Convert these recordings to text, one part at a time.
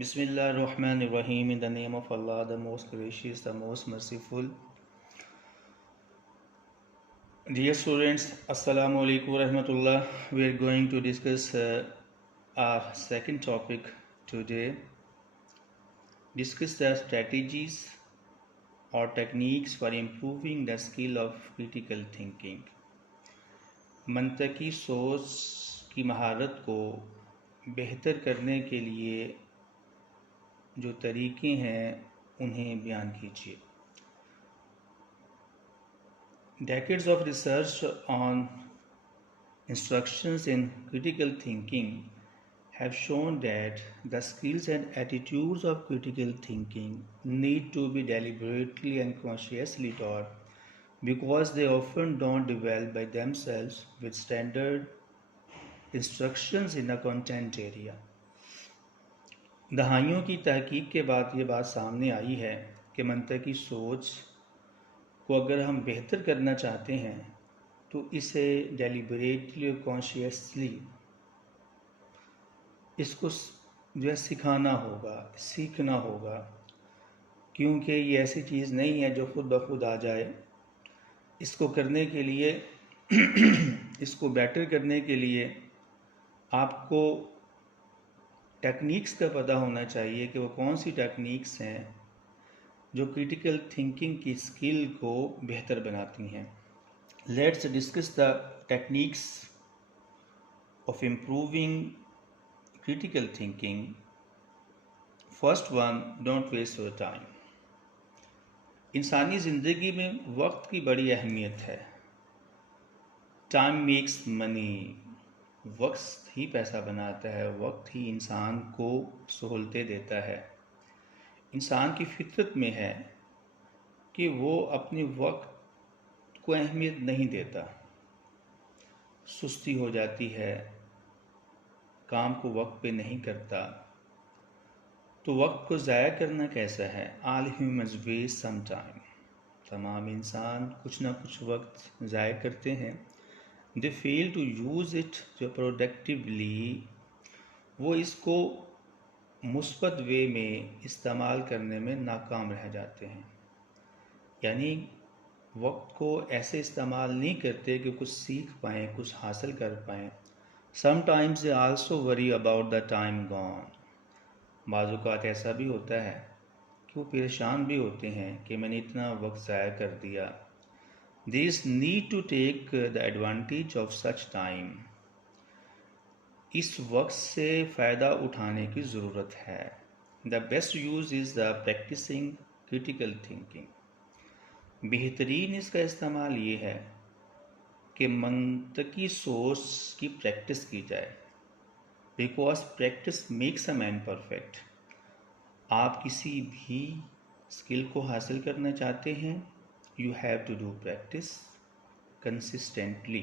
Bismillahirrahmanirrahim. In the name of Allah, the most gracious, the most merciful. Dear students, Assalamu alaikum warahmatullah. We are going to discuss our second topic today. Discuss the strategies or techniques for improving the skill of critical thinking. मंतकी सोच की महारत को बेहतर करने के लिए जो तरीके हैं उन्हें बयान कीजिए. Decades of research on instructions in critical thinking have shown that the skills and attitudes of critical thinking need to be deliberately and consciously taught because they often don't develop by themselves with standard instructions in a content area. दहाइयों की तहकीक के बाद ये बात सामने आई है कि मंतकी सोच को अगर हम बेहतर करना चाहते हैं तो इसे डेलिबरेटली और कॉन्शियसली इसको जो है सिखाना होगा, सीखना होगा, क्योंकि ये ऐसी चीज़ नहीं है जो खुद ब खुद आ जाए. इसको करने के लिए इसको बेटर करने के लिए आपको टेक्निक्स का पता होना चाहिए कि वो कौन सी टेक्निक्स हैं जो क्रिटिकल थिंकिंग की स्किल को बेहतर बनाती हैं. Let's discuss the techniques of improving critical thinking. First one, don't waste your time. इंसानी ज़िंदगी में वक्त की बड़ी अहमियत है. Time makes money. वक्त ही पैसा बनाता है, वक्त ही इंसान को सहूलतें देता है. इंसान की फितरत में है कि वो अपने वक्त को अहमियत नहीं देता. सुस्ती हो जाती है, काम को वक्त पे नहीं करता. तो वक्त को ज़ाया करना कैसा है? All humans waste some time. तमाम इंसान कुछ ना कुछ वक्त ज़ाया करते हैं. They fail to use it जो प्रोडक्टिवली. वो इसको मुस्बत वे में इस्तेमाल करने में नाकाम रह जाते हैं. यानी वक्त को ऐसे इस्तेमाल नहीं करते कि कुछ सीख पाएँ, कुछ हासिल कर पाएँ. Sometimes they also worry about the time gone. बाज़ औक़ात ऐसा भी होता है कि वो परेशान भी होते हैं कि मैंने इतना वक्त ज़ाया कर दिया. These need to take the advantage of such time. इस वक्त से फ़ायदा उठाने की ज़रूरत है. The best use is the practicing critical thinking. बेहतरीन इसका इस्तेमाल ये है कि मंतकी सोच की प्रैक्टिस की जाए. Because practice makes a man perfect. आप किसी भी स्किल को हासिल करना चाहते हैं, you have to do practice consistently.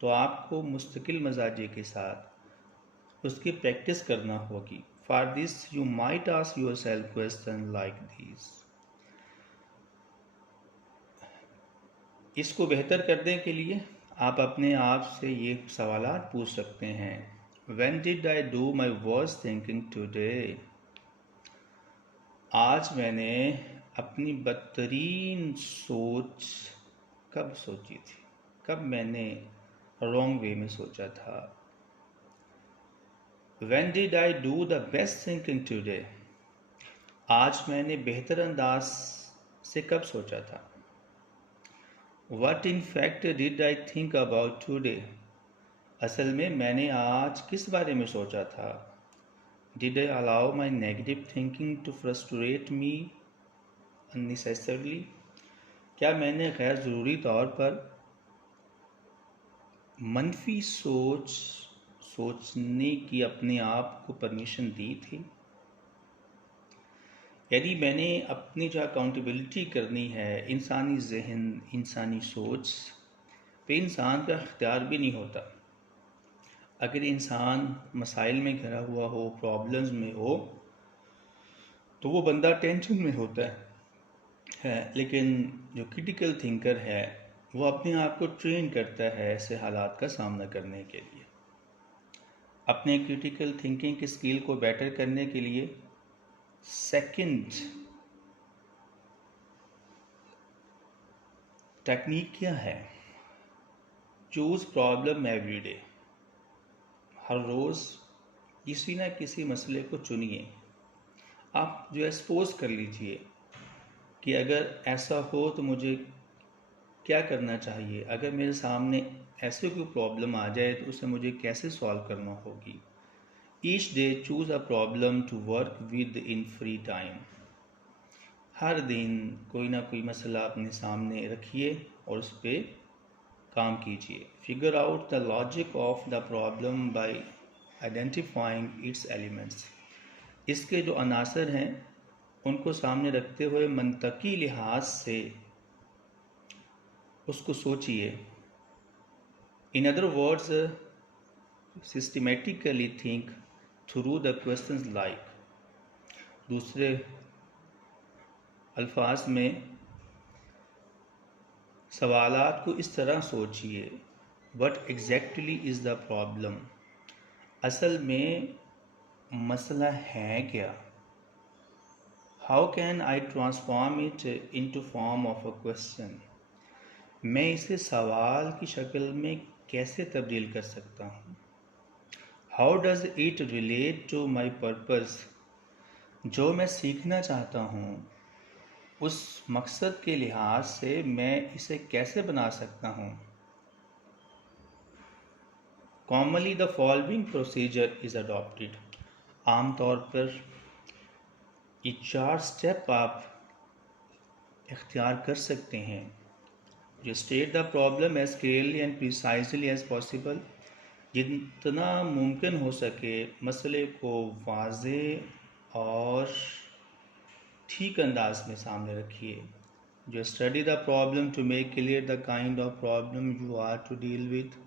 तो आपको मुस्तकिल मजाजे के साथ उसकी प्रैक्टिस करना होगी. For this you might ask your self question like this. इसको बेहतर करने के लिए आप अपने आप से ये सवालात पूछ सकते हैं. When did I do my worst thinking today. आज मैंने अपनी बदतरीन सोच कब सोची थी, कब मैंने रॉन्ग वे में सोचा था. When did I do the best thinking today. आज मैंने बेहतर अंदाज से कब सोचा था. What in fact did I think about today. असल में मैंने आज किस बारे में सोचा था. Did I allow my negative thinking to frustrate me unnecessarily. क्या मैंने गैर ज़रूरी तौर पर मनफी सोचने की अपने आप को परमिशन दी थी. यदि मैंने अपनी जो अकाउंटेबिलिटी करनी है इंसानी जहन, इंसानी सोच पे इंसान का इख्तियार भी नहीं होता. अगर इंसान मसाइल में घिरा हुआ हो, प्रॉब्लम्स में हो, तो वो बंदा टेंशन में होता है. लेकिन जो क्रिटिकल थिंकर है वो अपने आप को ट्रेन करता है ऐसे हालात का सामना करने के लिए. अपने क्रिटिकल थिंकिंग की स्किल को बेटर करने के लिए सेकंड टेक्निक क्या है? Choose problem every day. हर रोज़ किसी ना किसी मसले को चुनिए। आप जो है सपोज कर लीजिए कि अगर ऐसा हो तो मुझे क्या करना चाहिए, अगर मेरे सामने ऐसे कोई प्रॉब्लम आ जाए तो उसे मुझे कैसे सॉल्व करना होगी। Each day choose a problem to work with in free time. हर दिन कोई ना कोई मसला अपने सामने रखिए और उस पर काम कीजिए। Figure out the logic of the problem bye identifying it's elements. इसके जो अनासर हैं उनको सामने रखते हुए मंतकी लिहाज से उसको सोचिए। In other words, systematically think through the questions like. दूसरे अल्फाज में सवालात को इस तरह सोचिए, what exactly is the problem. असल में मसला है क्या? How can I transform it into form of a question. मैं इसे सवाल की शक्ल में कैसे तब्दील कर सकता हूँ। How does it relate to my purpose. जो मैं सीखना चाहता हूँ उस मकसद के लिहाज से मैं इसे कैसे बना सकता हूँ। Commonly the following procedure is adopted. आमतौर पर ये 4 स्टेप आप इख्तियार कर सकते हैं। जो state the problem as clearly and precisely as possible. जितना मुमकिन हो सके मसले को वाज़े और ठीक अंदाज में सामने रखिए। जो study the problem to make clear the kind of problem you are to deal with.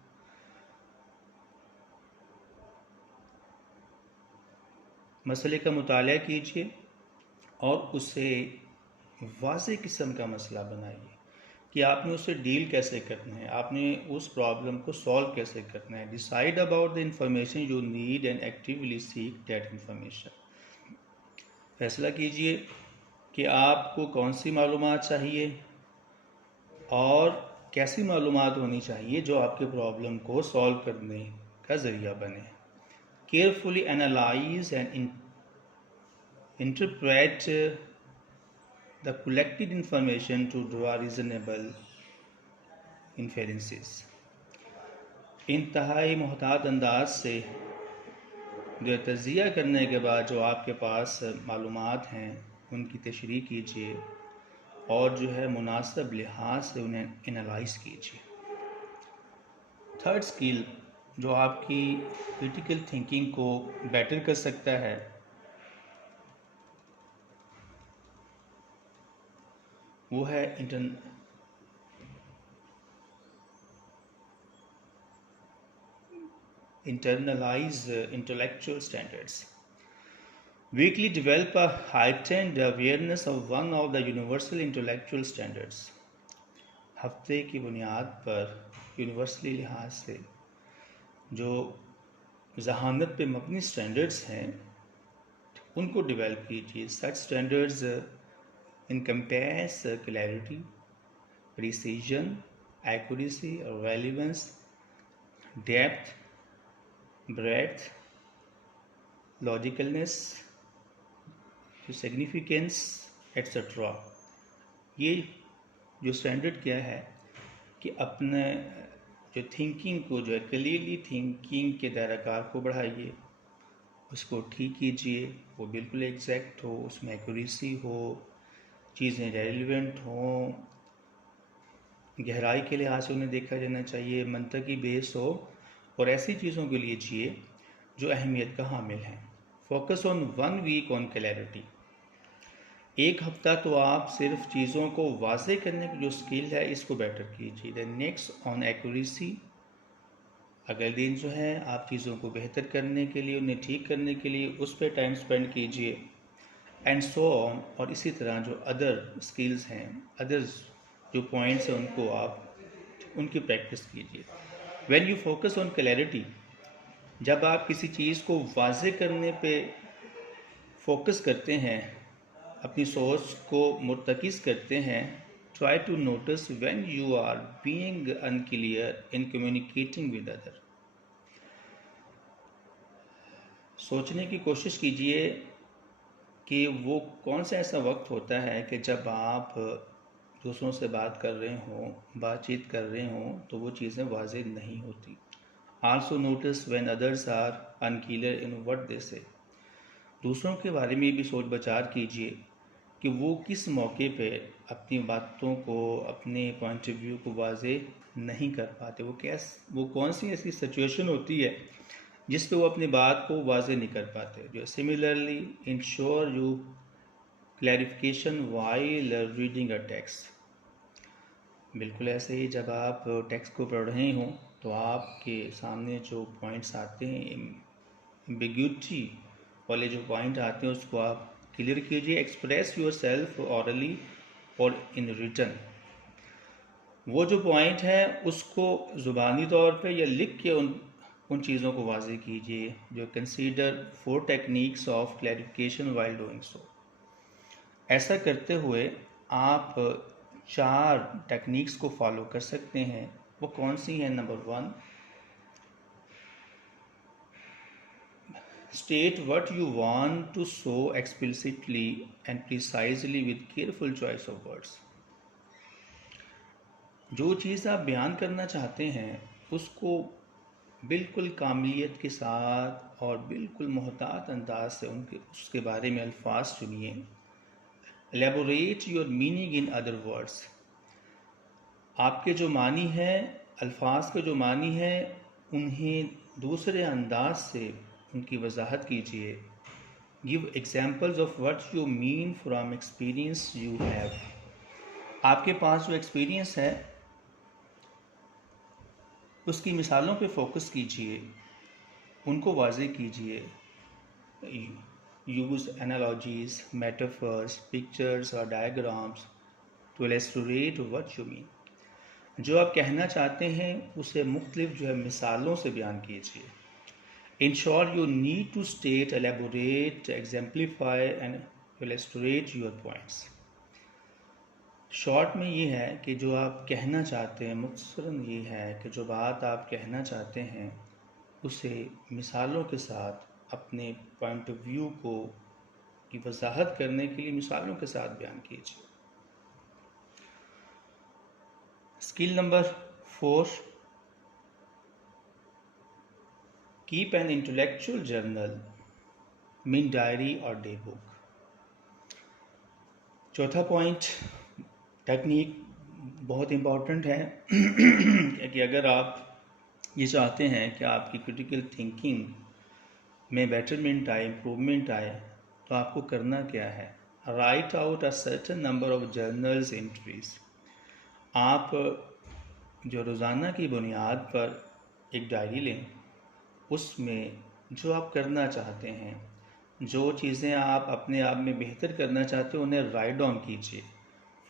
मसले का मुताला कीजिए और उसे वाज़े किस्म का मसला बनाइए कि आपने उससे डील कैसे करना है, आपने उस प्रॉब्लम को सॉल्व कैसे करना है। Decide about the information you need and actively seek that information. फैसला कीजिए कि आपको कौन सी मालूमात चाहिए और कैसी मालूमात होनी चाहिए जो आपके प्रॉब्लम को सॉल्व करने का ज़रिया बने। Carefully analyse and interpret the collected information to draw reasonable inferences। इंतहाई मुहतात अंदाज से जो तजिया करने के बाद जो आपके पास मालूमात हैं उनकी तशरीह कीजिए और जो है मुनासिब लिहाज से उन्हें एनालाइज कीजिए। थर्ड स्किल जो आपकी क्रिटिकल थिंकिंग को बेटर कर सकता है वो है internalize intellectual standards। Weekly develop a heightened awareness of one of the universal intellectual standards। हफ्ते की बुनियाद पर यूनिवर्सली लिहाज से जो जहानत पे मबनी स्टैंडर्ड्स हैं उनको डेवलप कीजिए। सच standards encompass clarity, precision, accuracy, relevance, depth, breadth, logicalness, significance, etc। ये जो स्टैंडर्ड क्या है कि अपने जो थिंकिंग को जो है क्लियरली थिंकिंग के दायराकार को बढ़ाइए, उसको ठीक कीजिए, वो बिल्कुल एग्जैक्ट हो, उसमें एक्यूरेसी हो, चीज़ें रेलिवेंट हों, गहराई के लिहाज से उन्हें देखा जाना चाहिए, मंतकी बेस हो और ऐसी चीज़ों के लिए जिए जो अहमियत का हामिल हैं। Focus on 1 week on clarity. एक हफ्ता तो आप सिर्फ चीज़ों को वाज़े करने की जो स्किल है इसको बेटर कीजिए। Then next on accuracy. अगले दिन जो है आप चीज़ों को बेहतर करने के लिए, उन्हें ठीक करने के लिए उस पर टाइम स्पेंड कीजिए एंड सो ऑन। और इसी तरह जो अदर स्किल्स हैं, अदर्स जो पॉइंट्स हैं उनको आप उनकी प्रैक्टिस कीजिए। When you focus on clarity, जब आप किसी चीज़ को वाज़े करने पे फोकस करते हैं, अपनी सोच को मुर्तकिज़ करते हैं, try to notice when you are being unclear in communicating with other. सोचने की कोशिश कीजिए कि वो कौन सा ऐसा वक्त होता है कि जब आप दूसरों से बात कर रहे हों, बातचीत कर रहे हों, तो वो चीज़ें वाज़ेह नहीं होती। Also notice when others are unclear in what they say. दूसरों के बारे में भी सोच विचार कीजिए कि वो किस मौके पे अपनी बातों को, अपने पॉइंट ऑफ व्यू को वाज़ेह नहीं कर पाते। वो कौन सी ऐसी सिचुएशन होती है जिस पे वो अपनी बात को वाज़ेह नहीं कर पाते। जो similarly ensure you clarification while reading a text. बिल्कुल ऐसे ही जब आप टेक्स्ट को पढ़ रहे हों तो आपके सामने जो पॉइंट्स आते हैं, एम्बिग्यूटी वाले जो पॉइंट आते हैं, उसको आप क्लियर कीजिए। एक्सप्रेस योर सेल्फ ऑरली और इन रिटन। वो जो पॉइंट है उसको ज़ुबानी तौर पे या लिख के उन चीज़ों को वाज़ेह कीजिए। जो consider 4 techniques of clarification while doing so. ऐसा करते हुए आप 4 टेक्निक्स को फॉलो कर सकते हैं। वो कौन सी हैं? Number 1, state what you want to so explicitly and precisely with careful choice of words। जो चीज़ आप बयान करना चाहते हैं उसको बिल्कुल कामिलियत के साथ और बिल्कुल मोहतात अंदाज से उसके बारे में अल्फाज चुनिए। Elaborate your meaning in other words. आपके जो मानी है, अल्फाज के जो मानी है, उन्हें दूसरे अंदाज से उनकी वजाहत कीजिए। Give examples of what you mean from experience you have. आपके पास जो एक्सपीरियंस है उसकी मिसालों पे फोकस कीजिए, उनको वाज़ेह कीजिए। यूज़ एनालॉजीज, मेटाफर्स, पिक्चर्स और diagrams to illustrate what you mean. जो आप कहना चाहते हैं उसे मुख्तलिफ जो है मिसालों से बयान कीजिए। Ensure you need to state, elaborate, exemplify and illustrate your points. Short में ये है कि जो आप कहना चाहते हैं, मुख्तसरन ये है कि जो बात आप कहना चाहते हैं उसे मिसालों के साथ अपने पॉइंट ऑफ व्यू को की वजाहत करने के लिए मिसालों के साथ बयान कीजिए। Skill number 4, keep an intellectual journal, mean diary और डे बुक। चौथा पॉइंट, टेक्निक बहुत इम्पॉर्टेंट है कि अगर आप ये चाहते हैं कि आपकी क्रिटिकल थिंकिंग में बेटरमेंट आए, इम्प्रूवमेंट आए, तो आपको करना क्या है? Right out a certain number of journals entries. आप जो रोज़ाना की बुनियाद पर एक डायरी लें, उसमें जो आप करना चाहते हैं, जो चीज़ें आप अपने आप में बेहतर करना चाहते हो, उन्हें राइट डाउन कीजिए।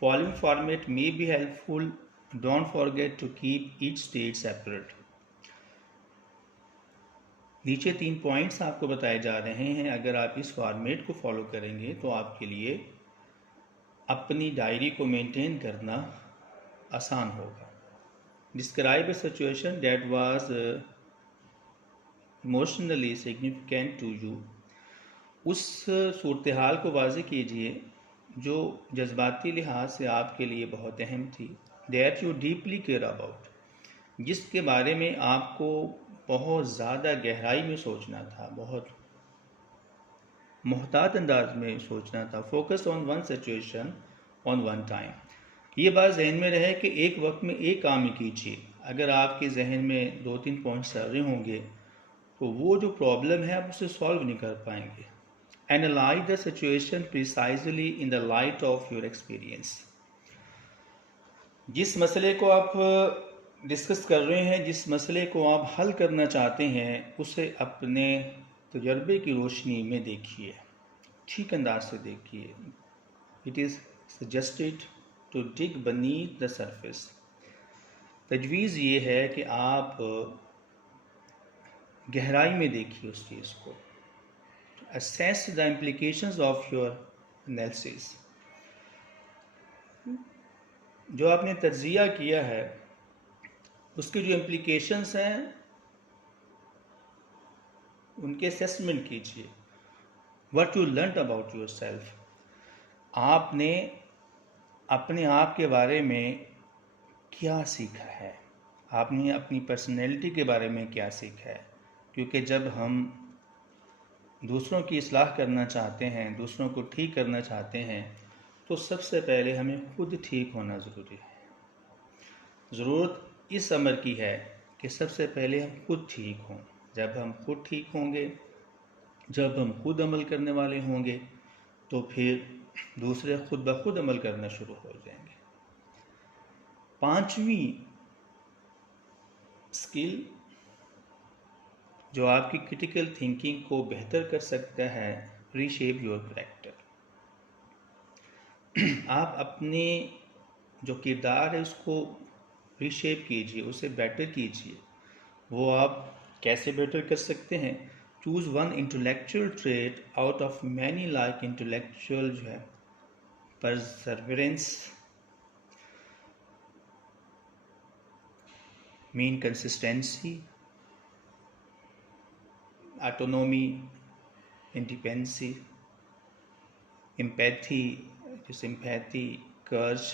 Following format may be helpful, don't forget to keep each stage separate. नीचे 3 पॉइंट्स आपको बताए जा रहे हैं। अगर आप इस फॉर्मेट को फॉलो करेंगे तो आपके लिए अपनी डायरी को मेंटेन करना आसान होगा। Describe a situation that was emotionally significant to you. उस सूरत हाल को वाज़ेह कीजिए जो जज्बाती लिहाज से आपके लिए बहुत अहम थी। That you deeply care about, जिसके बारे में आपको बहुत ज़्यादा गहराई में सोचना था, बहुत मोहतात अंदाज में सोचना था। Focus on one situation on one time. ये बात जहन में रहे कि एक वक्त में एक काम ही कीजिए। अगर आपके जहन में 2-3 पॉइंट्स चल रहे होंगे तो वो जो प्रॉब्लम है आप उसे सॉल्व नहीं कर पाएंगे। Analyse the situation precisely in the light of your experience. जिस मसले को आप डिस्कस कर रहे हैं, जिस मसले को आप हल करना चाहते हैं, उसे अपने तजर्बे की रोशनी में देखिए, ठीक अंदाज से देखिए। It is suggested to dig beneath the surface. तजवीज़ ये है कि आप गहराई में देखिए उस चीज़ को। assess the implications of your analysis. जो आपने तज्जिया किया है उसके जो इम्प्लीकेशंस हैं उनके असेसमेंट कीजिए. What you learn about your self. आपने अपने आप के बारे में क्या सीखा है, आपने अपनी पर्सनैलिटी के बारे में क्या सीखा है. क्योंकि जब हम दूसरों की इस्लाह करना चाहते हैं, दूसरों को ठीक करना चाहते हैं, तो सबसे पहले हमें खुद ठीक होना ज़रूरी है. ज़रूरत इस अमर की है कि सबसे पहले हम खुद ठीक हों. जब हम खुद ठीक होंगे, जब हम खुद अमल करने वाले होंगे, तो फिर दूसरे खुद ब खुद अमल करना शुरू हो जाएंगे. पांचवी स्किल जो आपकी क्रिटिकल थिंकिंग को बेहतर कर सकता है, रीशेप योर कैरेक्टर. आप अपने जो किरदार है उसको रीशेप कीजिए, उसे बेटर कीजिए. वो आप कैसे बेटर कर सकते हैं? Choose one intellectual trait out of many, like intellectual जो है Perseverance, mean consistency, autonomy, independency, empathy जो सिंपैथी, कर्ज,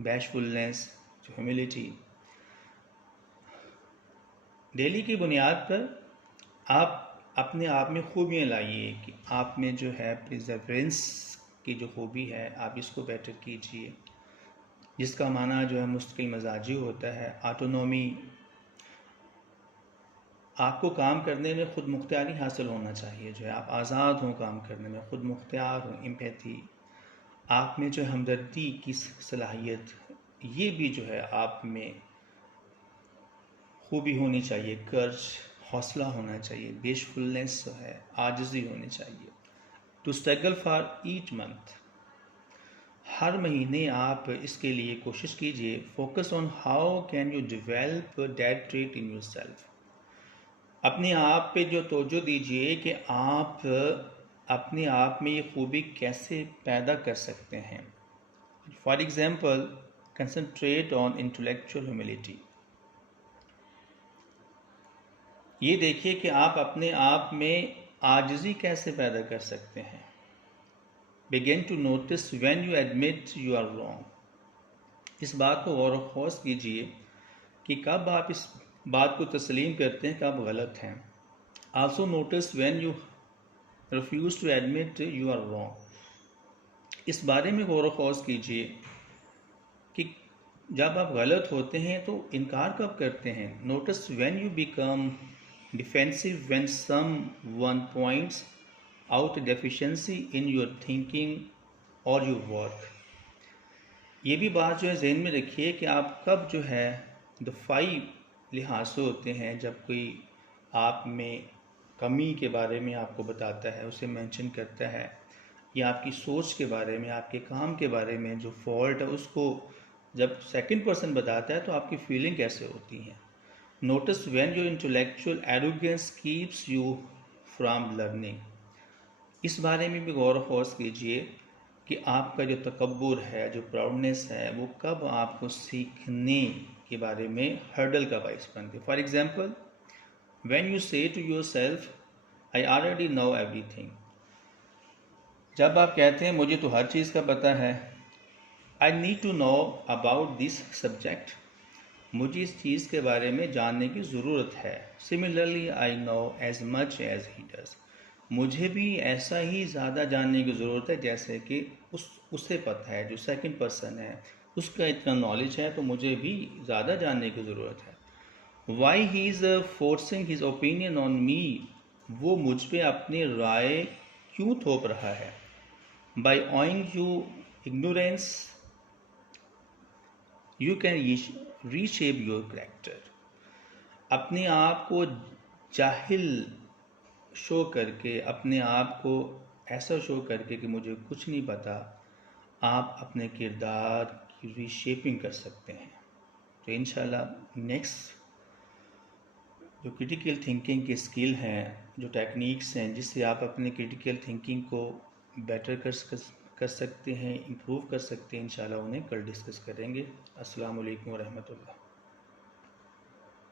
बैशफुलनेस जो ह्यूमिलिटी. डेली की बुनियाद पर आप अपने आप में खूबियाँ लाइए कि आप में जो है प्रिजर्वेंस की जो खूबी है आप इसको बेटर कीजिए, जिसका माना जो है मुस्तकिल मजाजी होता है. ऑटोनॉमी, आपको काम करने में खुद मुख्तियारी हासिल होना चाहिए, जो है आप आज़ाद हों काम करने में, खुद मुख्तियार हों. एम्पैथी, आप में जो हमदर्दी की सलाहियत, ये भी जो है आप में खूबी होनी चाहिए. कर्ज, हौसला होना चाहिए. बेशफुलनेस जो है आजिज़ी होनी चाहिए. To struggle for each month, हर महीने आप इसके लिए कोशिश कीजिए. Focus on how can you develop that trait in yourself. अपने आप पे जो तवज्जो दीजिए कि आप अपने आप में ये खूबी कैसे पैदा कर सकते हैं. For example, concentrate on intellectual humility. ये देखिए कि आप अपने आप में आजिज़ी कैसे पैदा कर सकते हैं. Begin to notice when you admit you are wrong. इस बात को गौर व खौस कीजिए कि कब आप इस बात को तस्लीम करते हैं, कब गलत हैं. Also notice when you refuse to admit you are wrong. इस बारे में गौर व खौस कीजिए कि जब आप गलत होते हैं तो इनकार कब करते हैं. Notice when you become defensive when someone points out deficiency in your thinking और योर वर्क. ये भी बात जो है जहन में रखिए कि आप कब जो है दफाई लिहाज से होते हैं. जब कोई आप में कमी के बारे में आपको बताता है, उसे मेंशन करता है, या आपकी सोच के बारे में, आपके काम के बारे में जो फॉल्ट है उसको जब सेकंड पर्सन बताता है तो आपकी फीलिंग कैसे होती है. Notice when your intellectual arrogance keeps you from learning. इस बारे में भी गौर खौस कीजिए कि आपका जो तकब्बुर है, जो प्राउडनेस है, वो कब आपको सीखने के बारे में हर्डल का बाइस बनती है. For example, when you say to yourself I already know everything. जब आप कहते हैं मुझे तो हर चीज़ का पता है. I need to know about this subject. मुझे इस चीज़ के बारे में जानने की ज़रूरत है. Similarly I know as much as he does. मुझे भी ऐसा ही ज़्यादा जानने की ज़रूरत है जैसे कि उसे पता है, जो सेकंड पर्सन है उसका इतना नॉलेज है, तो मुझे भी ज़्यादा जानने की ज़रूरत है. Why he is forcing his opinion on me. वो मुझ पे अपनी राय क्यों थोप रहा है. By owing you ignorance you can reshape your character. अपने आप को जाहिल शो करके, अपने आप को ऐसा शो करके कि मुझे कुछ नहीं पता, आप अपने किरदार की रीशेपिंग कर सकते हैं. तो इंशाल्लाह नेक्स्ट जो क्रिटिकल थिंकिंग की स्किल हैं जो टेक्निक्स हैं जिससे आप अपने क्रिटिकल थिंकिंग को बेटर कर सकते हैं, इम्प्रूव कर सकते हैं, इंशाल्लाह उन्हें कल डिस्कस करेंगे। अस्सलाम वालेकुम रहमतुल्लाह।